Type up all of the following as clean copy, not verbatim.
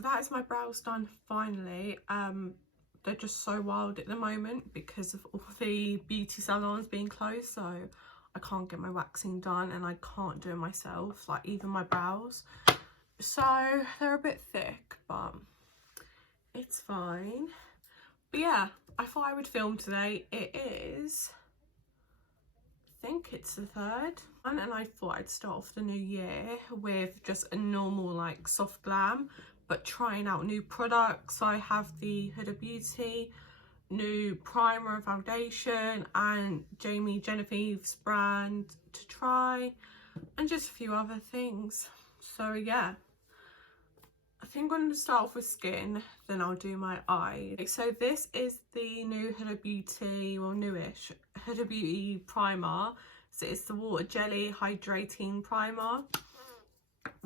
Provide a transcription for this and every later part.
that is my brows done finally. They're just so wild at the moment because of all the beauty salons being closed, so I can't get my waxing done and I can't do it myself, like even my brows. So they're a bit thick, but it's fine. But yeah, I thought I would film today. It is, I think it's the 3rd, and I thought I'd start off the new year with just a normal like soft glam, but trying out new products. So I have the Huda Beauty new primer and foundation and Jamie Genevieve's brand to try, and just a few other things. So yeah, I think I'm going to start off with skin, then I'll do my eyes. Okay, so this is the new Huda Beauty, well newish, Huda Beauty primer. So it's the water jelly hydrating primer.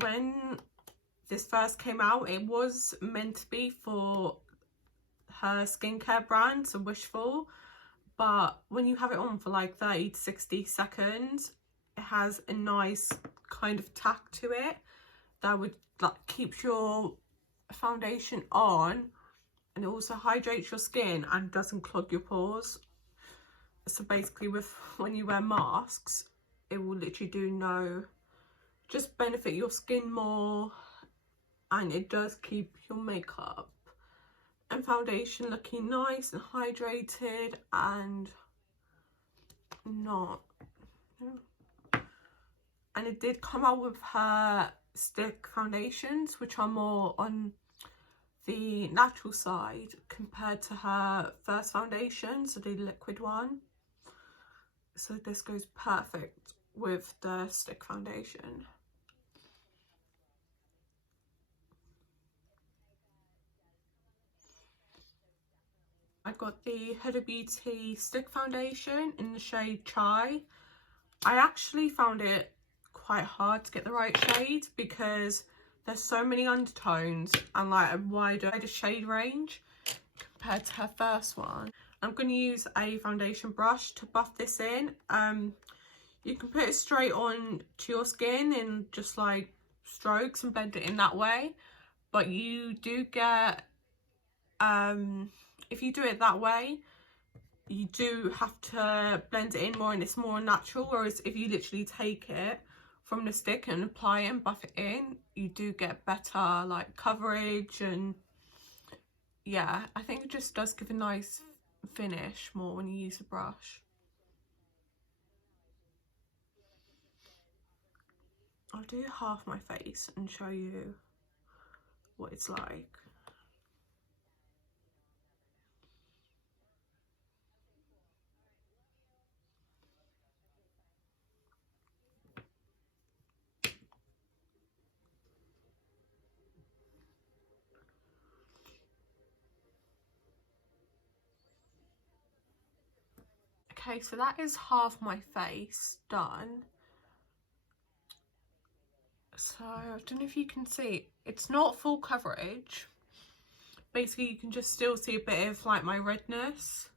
When this first came out, it was meant to be for her skincare brand, so Wishful, but when you have it on for like 30 to 60 seconds, it has a nice kind of tack to it that would like keeps your foundation on, and it also hydrates your skin and doesn't clog your pores. So basically with when you wear masks, it will literally do no, just benefit your skin more, and it does keep your makeup and foundation looking nice and hydrated and not, and it did come out with her stick foundations, which are more on the natural side compared to her first foundation, so the liquid one. So this goes perfect with the stick foundation. I got the Huda Beauty stick foundation in the shade Chai. I actually found it quite hard to get the right shade because there's so many undertones and like a wider shade range compared to her first one. I'm going to use a foundation brush to buff this in. You can put it straight on to your skin in just like strokes and blend it in that way, but you do get, if you do it that way, you do have to blend it in more and it's more natural, whereas if you literally take it from the stick and apply it and buff it in, you do get better like coverage. And yeah, I think it just does give a nice finish more when you use a brush. I'll do half my face and show you what it's like. Okay, so that is half my face done. So I don't know if you can see, it's not full coverage. Basically you can just still see a bit of like my redness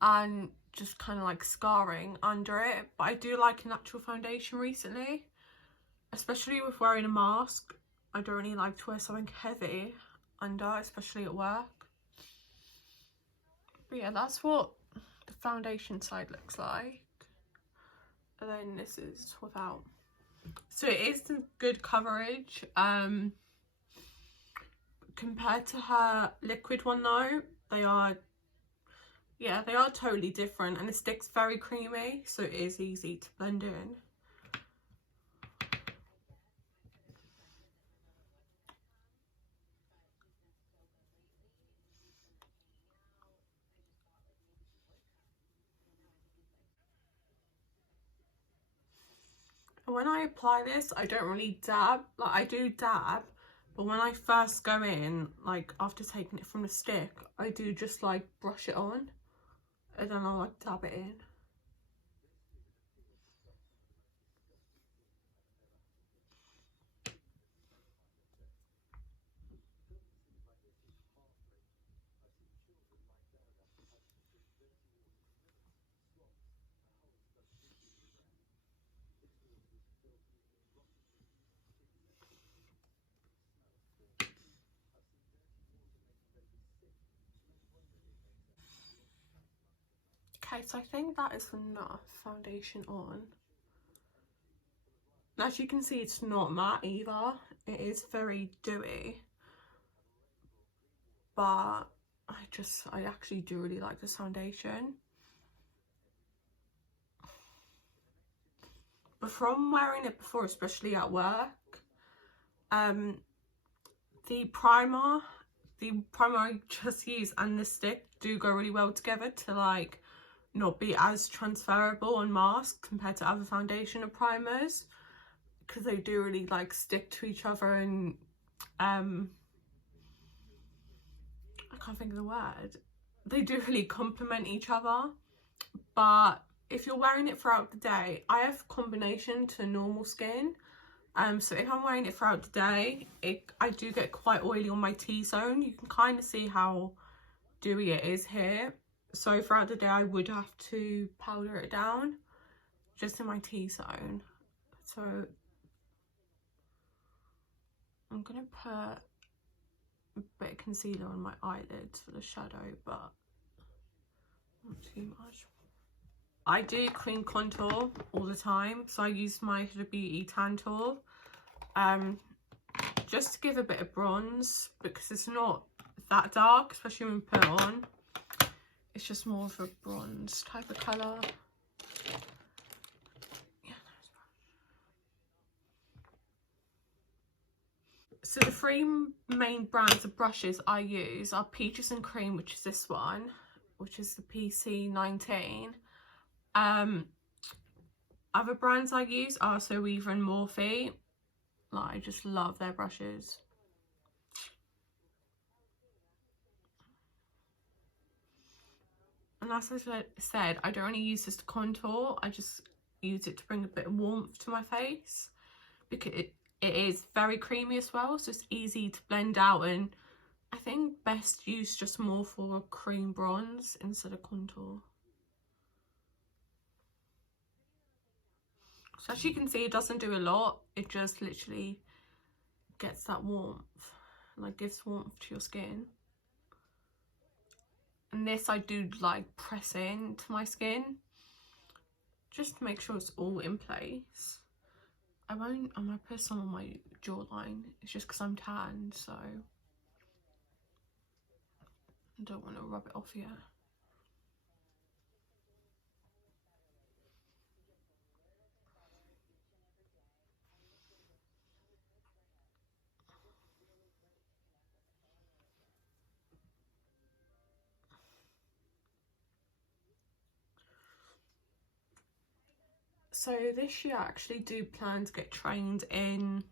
and just kind of like scarring under it, but I do like a natural foundation recently, especially with wearing a mask. I don't really like to wear something heavy under, especially at work. But yeah, that's what the foundation side looks like, and then this is without. So it is some good coverage compared to her liquid one though. They are, yeah, they are totally different, and the stick's very creamy, so it is easy to blend in. And when I apply this, I don't really dab. Like I do dab, but when I first go in, like after taking it from the stick, I do just like brush it on and then I'll like dab it in. Okay, so I think that is enough foundation on. As you can see, it's not matte either. It is very dewy. But I actually do really like this foundation. But from wearing it before, especially at work, the primer I just used and the stick do go really well together to like not be as transferable on mask compared to other foundation or primers, because they do really like stick to each other, and I can't think of the word, they do really complement each other. But if you're wearing it throughout the day, I have combination to normal skin, so if I'm wearing it throughout the day, I do get quite oily on my T-zone. You can kind of see how dewy it is here. So throughout the day I would have to powder it down just in my T-zone. So I'm gonna put a bit of concealer on my eyelids for the shadow, but not too much. I do cream contour all the time, so I use my Huda Beauty Tan Tour just to give a bit of bronze, because it's not that dark, especially when you put it on. It's just more of a bronze type of colour. Yeah, so the three main brands of brushes I use are Peaches and Cream, which is this one, which is the PC19. Other brands I use are Vieve and Morphe. Like, I just love their brushes. And as I said, I don't really use this to contour. I just use it to bring a bit of warmth to my face, because it is very creamy as well, so it's easy to blend out, and I think best used just more for a cream bronze instead of contour. So as you can see, it doesn't do a lot. It just literally gets that warmth, like gives warmth to your skin. And this I do like press into my skin just to make sure it's all in place. I might put some on my jawline. It's just because I'm tan, so I don't want to rub it off yet. So this year I actually do plan to get trained in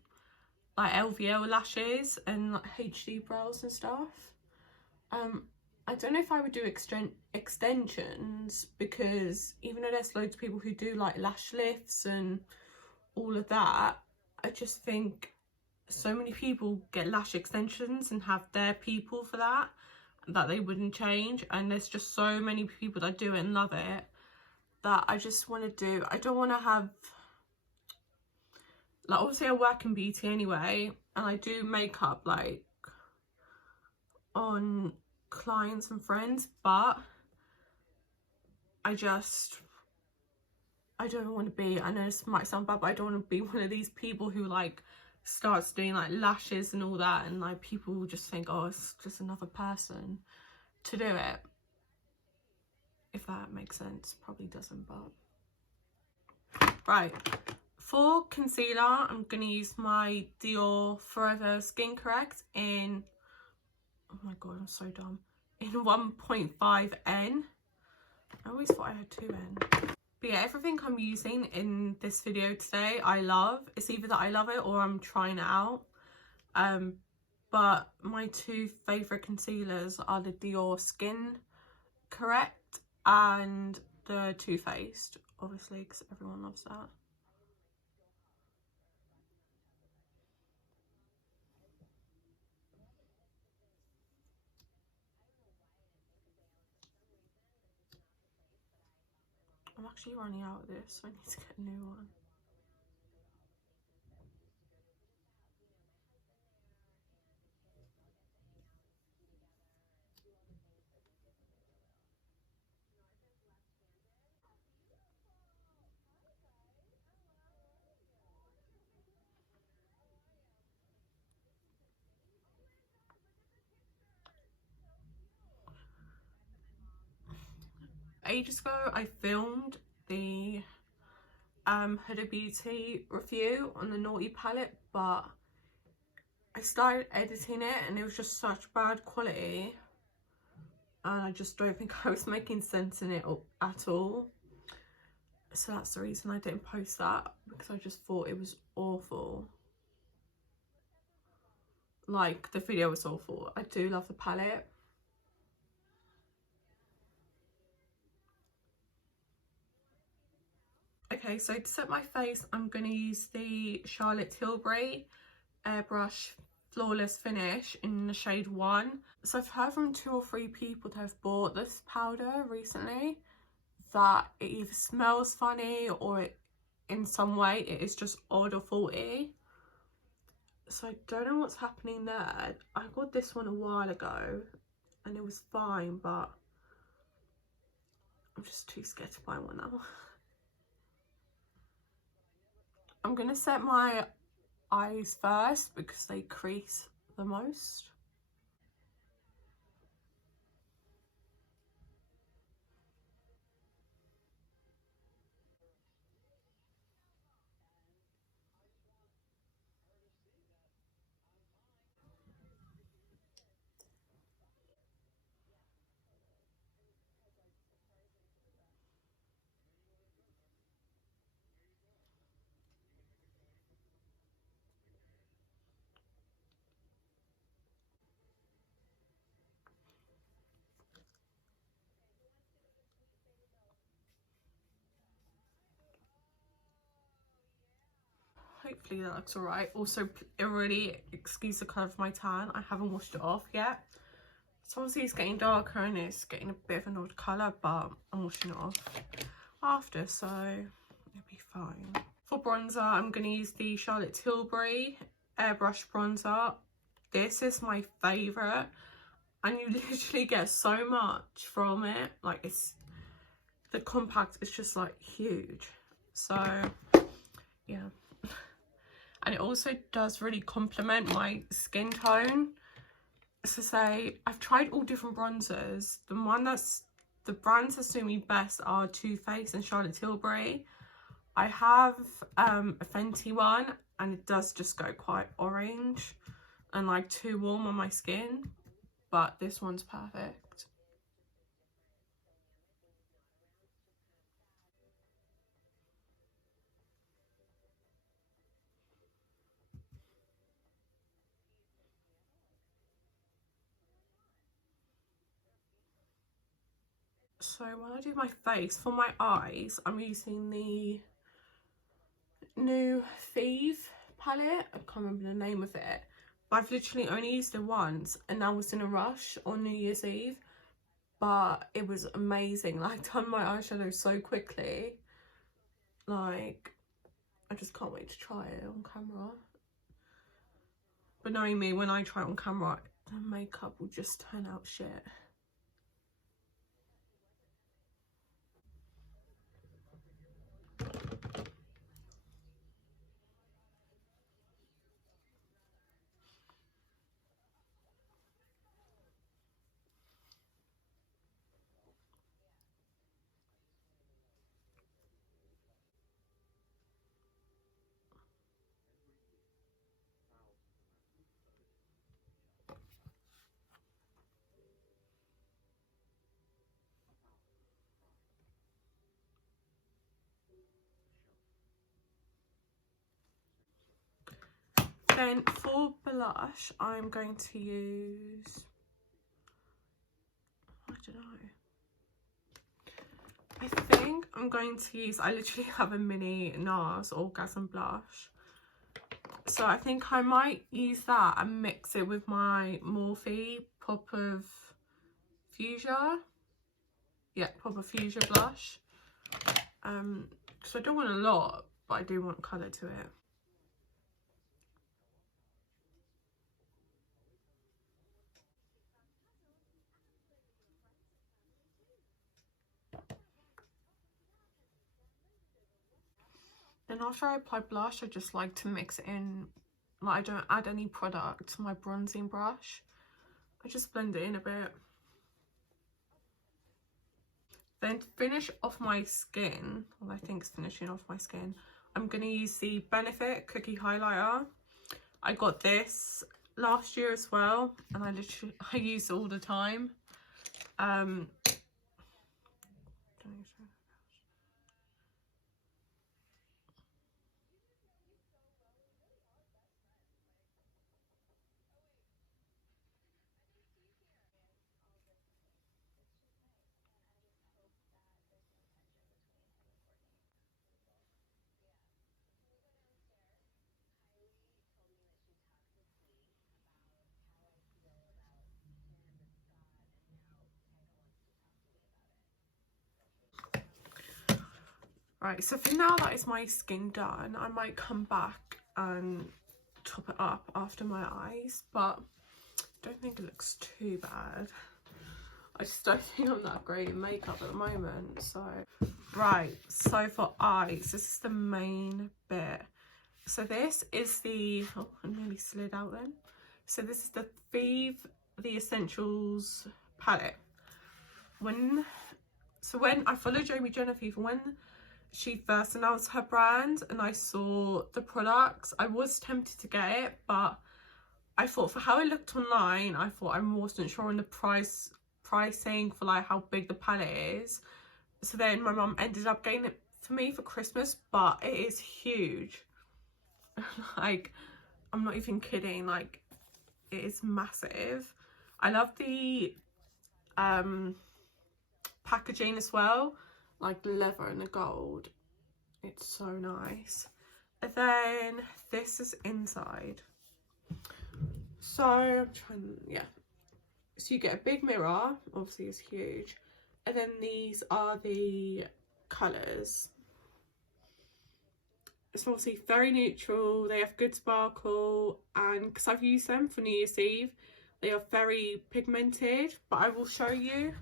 like LVL lashes and like HD brows and stuff. I don't know if I would do extensions, because even though there's loads of people who do like lash lifts and all of that, I just think so many people get lash extensions and have their people for that they wouldn't change, and there's just so many people that do it and love it, that I just want to do. I don't want to have, like, obviously I work in beauty anyway, and I do makeup like on clients and friends, but I don't want to be, I know this might sound bad, but I don't want to be one of these people who like starts doing like lashes and all that, and like people will just think, oh, it's just another person to do it. If that makes sense. Probably doesn't, but right. For concealer, I'm going to use my Dior Forever Skin Correct in, oh my god, I'm so dumb, in 1.5N. I always thought I had 2N. But yeah, everything I'm using in this video today I love. It's either that I love it or I'm trying it out. But my two favourite concealers are the Dior Skin Correct and the Too Faced, obviously, because everyone loves that. I'm actually running out of this, so I need to get a new one. ages ago I filmed the Huda Beauty review on the Naughty palette, but I started editing it and it was just such bad quality, and I just don't think I was making sense in it at all. So that's the reason I didn't post that, because I just thought it was awful. Like, the video was awful. I do love the palette. Okay, so to set my face, I'm going to use the Charlotte Tilbury Airbrush Flawless Finish in the shade 1. So I've heard from 2 or 3 people that have bought this powder recently that it either smells funny or in some way it is just odd or faulty. So I don't know what's happening there. I got this one a while ago and it was fine, but I'm just too scared to buy one now. I'm going to set my eyes first because they crease the most. Hopefully that looks alright. Also, really excuse the colour of my tan. I haven't washed it off yet. So obviously it's getting darker and it's getting a bit of an odd colour, but I'm washing it off after, so it'll be fine. For bronzer, I'm going to use the Charlotte Tilbury Airbrush Bronzer. This is my favourite, and you literally get so much from it. Like, it's, the compact is just like huge. So yeah. And it also does really complement my skin tone. So say, I've tried all different bronzers. The brands that suit me best are Too Faced and Charlotte Tilbury. I have a Fenty one and it does just go quite orange and like too warm on my skin, but this one's perfect. So when I do my face, for my eyes, I'm using the new Vieve palette. I can't remember the name of it, but I've literally only used it once and I was in a rush on New Year's Eve, but it was amazing. Like, done my eyeshadow so quickly. Like, I just can't wait to try it on camera. But knowing me, when I try it on camera, the makeup will just turn out shit. Then for blush, I'm going to use, I don't know, I think I'm going to use, I literally have a mini NARS Orgasm blush. So I think I might use that and mix it with my Morphe Pop of Fuchsia. Yeah, Pop of Fuchsia blush. So I don't want a lot, but I do want colour to it. Then after I apply blush, I just like to mix it in. Like, I don't add any product to my bronzing brush. I just blend it in a bit. Then to finish off my skin, well, I think it's finishing off my skin, I'm going to use the Benefit Cookie Highlighter. I got this last year as well, and I use it all the time. Right, so for now that is my skin done. I might come back and top it up after my eyes, but I don't think it looks too bad. I just don't think I'm that great in makeup at the moment. So right, so for eyes, this is the main bit. So this is the, oh, I nearly slid out then. So this is the Vieve The Essentials palette. When I followed Jamie Genevieve, when she first announced her brand and I saw the products, I was tempted to get it, but I thought for how it looked online, I thought I wasn't sure on the pricing for like how big the palette is. So then my mum ended up getting it for me for Christmas, but it is huge. Like, I'm not even kidding, like it is massive. I love the packaging as well, like the leather and the gold. It's so nice. And then this is inside. So I'm trying, yeah. So you get a big mirror, obviously it's huge. And then these are the colours. It's obviously very neutral, they have good sparkle, and because I've used them for New Year's Eve, they are very pigmented, but I will show you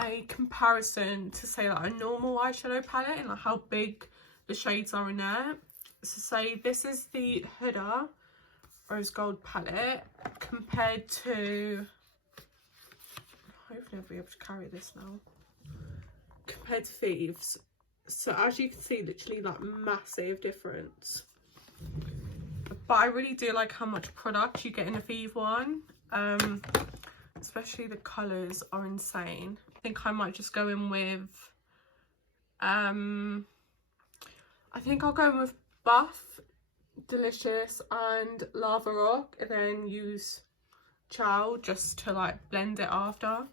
a comparison to say like a normal eyeshadow palette and like how big the shades are in there. So say this is the Huda Rose Gold palette compared to, hopefully I'll be able to carry this now, compared to Vieve's. So as you can see, literally like massive difference. But I really do like how much product you get in a Vieve one. Especially the colours are insane. I think I might just go in with, I think I'll go in with Buff, Delicious and Lava Rock, and then use Chow just to like blend it after.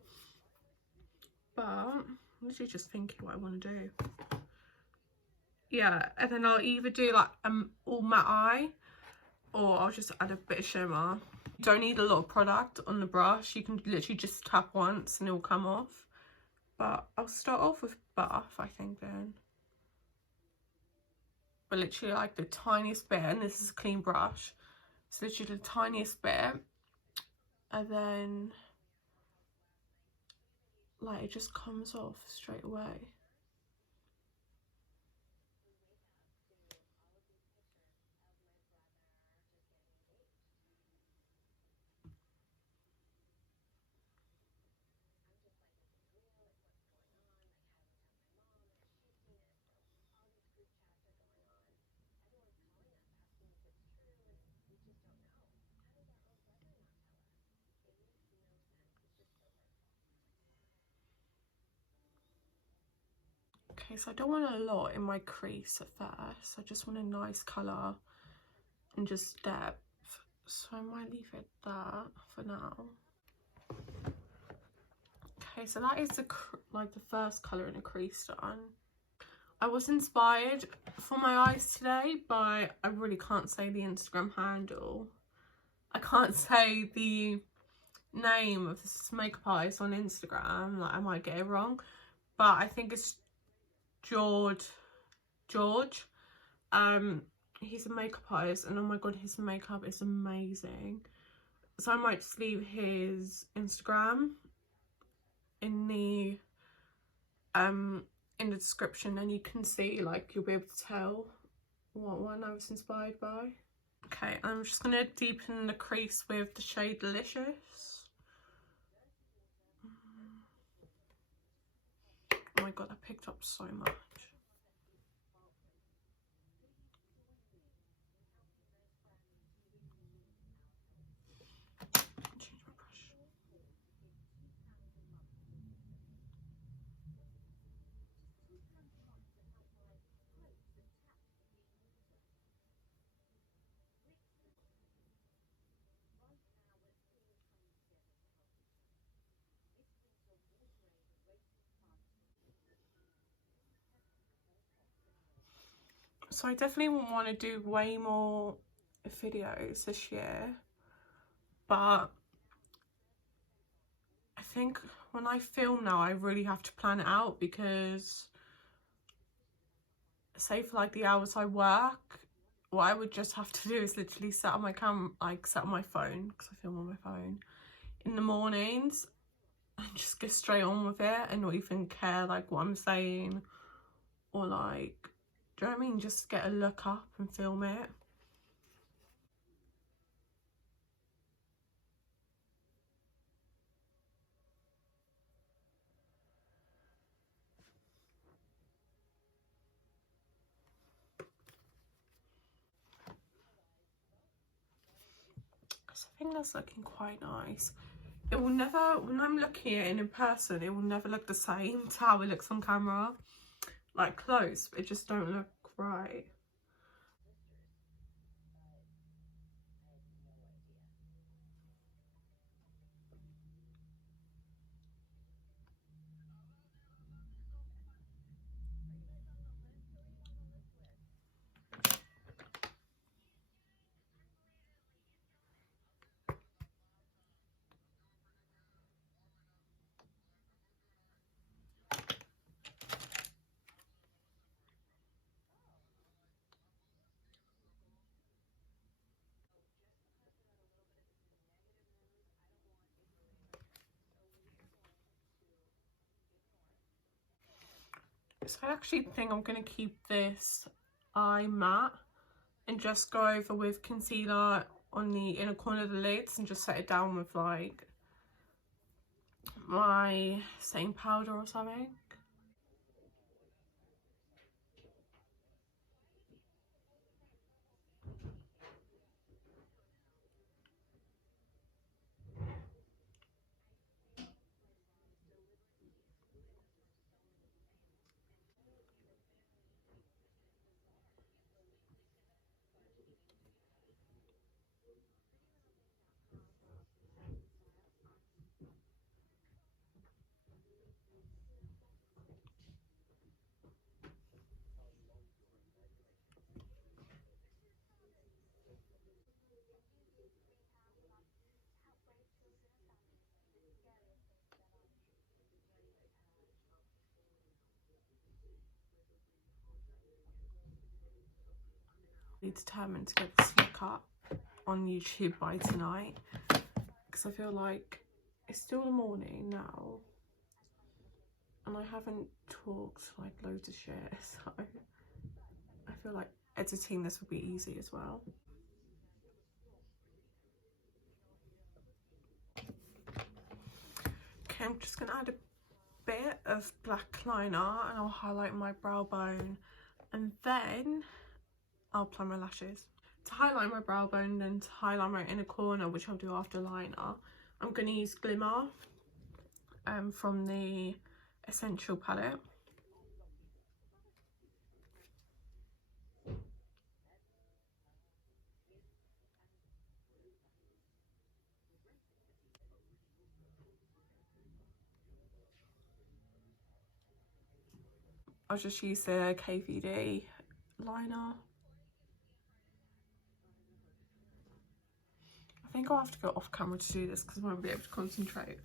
But I'm literally just thinking what I want to do. Yeah, and then I'll either do like all matte eye, or I'll just add a bit of shimmer. You don't need a lot of product on the brush, you can literally just tap once and it'll come off. But I'll start off with Buff, I think, then. But literally like the tiniest bit, and this is a clean brush, it's literally the tiniest bit, and then like it just comes off straight away. Okay, so I don't want a lot in my crease at first. I just want a nice colour and just depth. So I might leave it there for now. Okay, so that is the first colour in a crease done. I was inspired for my eyes today, but I really can't say the Instagram handle. I can't say the name of this makeup artist on Instagram, like I might get it wrong, but I think it's George. He's a makeup artist, and oh my god, his makeup is amazing. So I might just leave his Instagram in the description, and you can see, like, you'll be able to tell what one I was inspired by. Okay, I'm just gonna deepen the crease with the shade Delicious. my god, I picked up so much. Change my brush. So I definitely want to do way more videos this year, but I think when I film now, I really have to plan it out, because say for like the hours I work, what I would just have to do is literally set on my set on my phone, because I film on my phone in the mornings, and just get straight on with it and not even care like what I'm saying, or like, do you know what I mean, just get a look up and film it. So I think that's looking quite nice. It will never, when I'm looking at it in person, it will never look the same to how it looks on camera. Like close, but it just don't look right. So I actually think I'm going to keep this eye matte and just go over with concealer on the inner corner of the lids and just set it down with like my setting powder or something. Determined to get this look up on YouTube by tonight, because I feel like it's still the morning now and I haven't talked like loads of shit, so I feel like editing this will be easy as well. Okay, I'm just gonna add a bit of black liner and I'll highlight my brow bone, and then I'll apply my lashes. To highlight my brow bone, then to highlight my inner corner, which I'll do after liner, I'm going to use Glimmer from the Essential palette. I'll just use the KVD liner. I think I'll have to go off camera to do this because I won't be able to concentrate.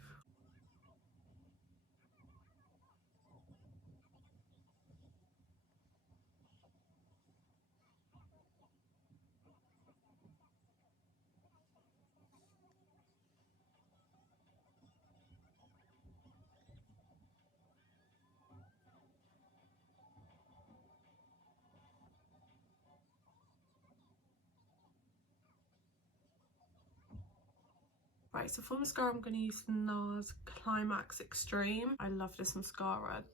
Right, so for mascara I'm going to use NARS Climax Extreme. I love this mascara.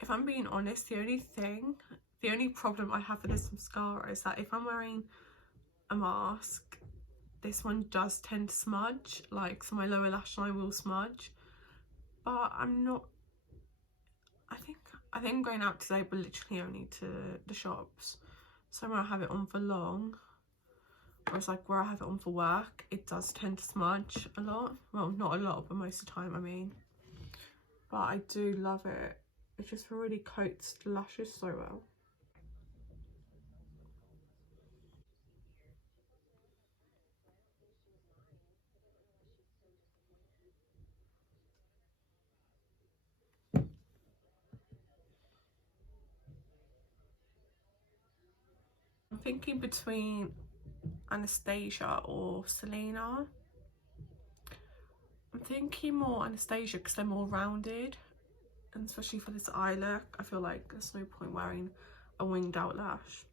if I'm being honest, the only problem I have with this mascara is that if I'm wearing a mask, this one does tend to smudge, like, so my lower lash line will smudge. But I'm not, I think I'm going out today, but literally only to the shops. So when I have it on for long, whereas like where I have it on for work, it does tend to smudge a lot. Well, not a lot, but most of the time, I mean. But I do love it. It just really coats the lashes so well. I'm thinking between Anastasia or Selena. I'm thinking more Anastasia because they're more rounded, and especially for this eye look, I feel like there's no point wearing a winged out lash.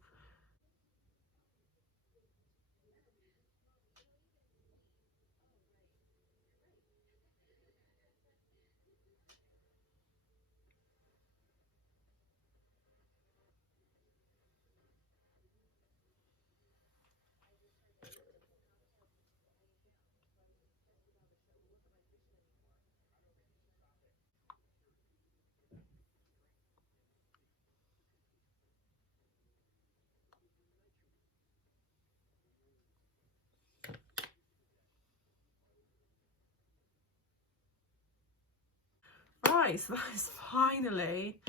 Right, so that is finally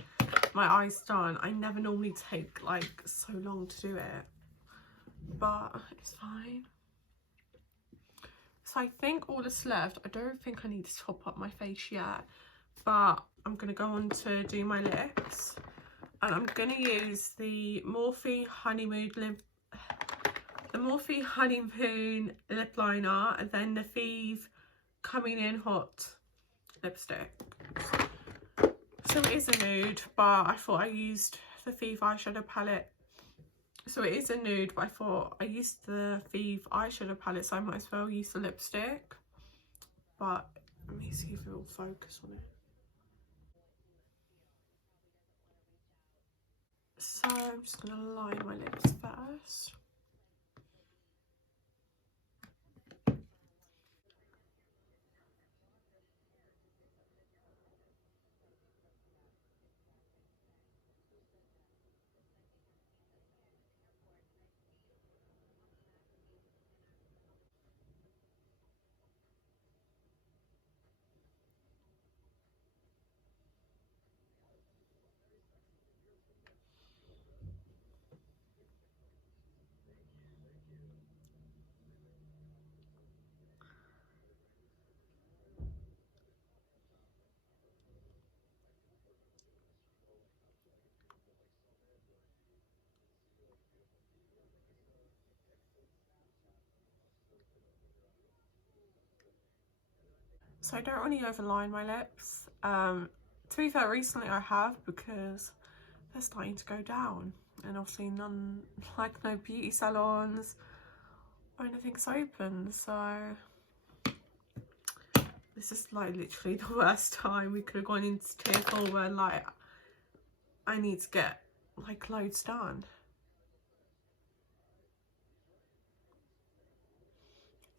my eyes done. I never normally take like so long to do it, but it's fine. So I think all that's left, I don't think I need to top up my face yet, but I'm going to go on to do my lips, and I'm going to use the Morphe Honeymoon lip liner, and then the Vieve Coming In Hot lipstick. So it is a nude, but I thought I used the Vieve eyeshadow palette. So it is a nude, but I thought I used the Vieve eyeshadow palette, so I might as well use the lipstick. But let me see if it will focus on it. So I'm just going to line my lips first. So I don't really overline my lips. To be fair, recently I have, because they're starting to go down, and obviously no beauty salons or anything's open, so this is like literally the worst time. We could have gone into tier 4 where like I need to get like loads done.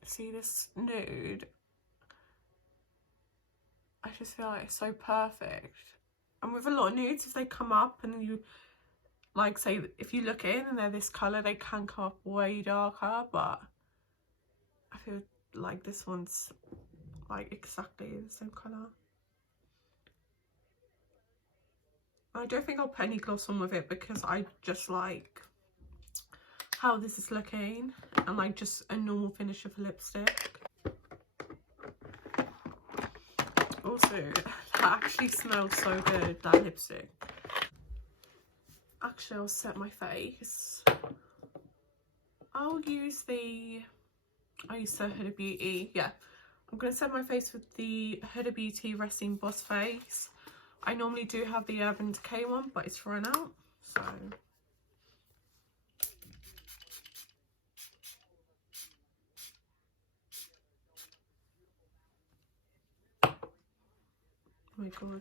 See this nude, I just feel like it's so perfect. And with a lot of nudes, if they come up and you like say if you look in and they're this colour, they can come up way darker, but I feel like this one's like exactly the same colour. I don't think I'll put any gloss on with it because I just like how this is looking, and like just a normal finish of a lipstick. Also, that actually smells so good, that lipstick. Actually, I'll set my face. I'll use the Huda Beauty, yeah. I'm going to set my face with the Huda Beauty Resting Boss Face. I normally do have the Urban Decay one, but it's run out, so... Oh my god.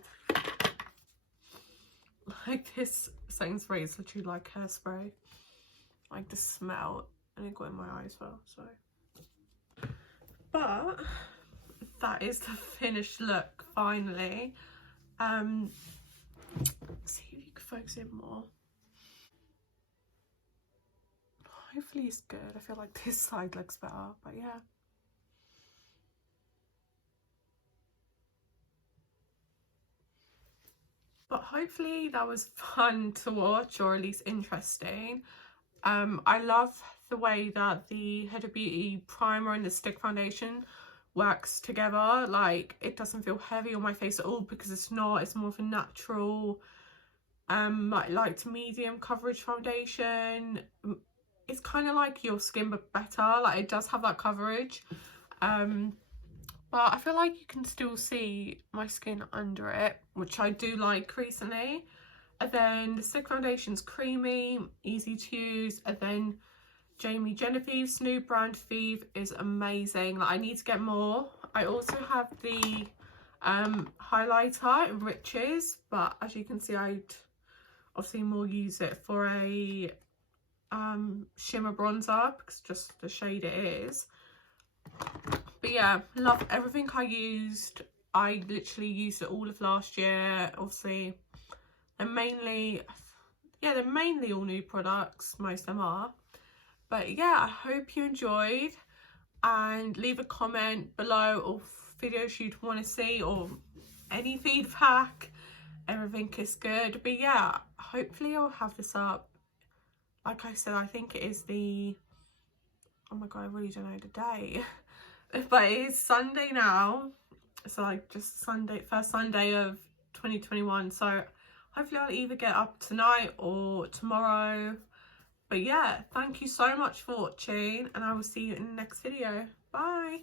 like this setting spray is literally like hairspray. Like the smell, and it got in my eye as well, so. But that is the finished look finally. Let's see if you can focus in more. Hopefully it's good. I feel like this side looks better, but yeah. But hopefully that was fun to watch, or at least interesting. I love the way that the Huda Beauty primer and the stick foundation works together. Like, it doesn't feel heavy on my face at all, because it's not. It's more of a natural light to medium coverage foundation. It's kind of like your skin but better. Like, it does have that coverage, but I feel like you can still see my skin under it, which I do like recently. And then the stick foundation's creamy, easy to use. And then Jamie Genevieve's new brand Vieve is amazing. Like, I need to get more. I also have the highlighter in Riches, but as you can see, I'd obviously more use it for a shimmer bronzer, because just the shade it is. But yeah, love everything I used. I literally used it all of last year. Obviously, they're mainly all new products, most of them are. But yeah, I hope you enjoyed, and leave a comment below of videos you'd want to see, or any feedback. Everything is good. But yeah, hopefully I'll have this up. Like I said, I think it is the, oh my god, I really don't know the day. But it is Sunday now. So like just Sunday, first Sunday of 2021. So hopefully I'll either get up tonight or tomorrow. But yeah, thank you so much for watching, and I will see you in the next video. Bye.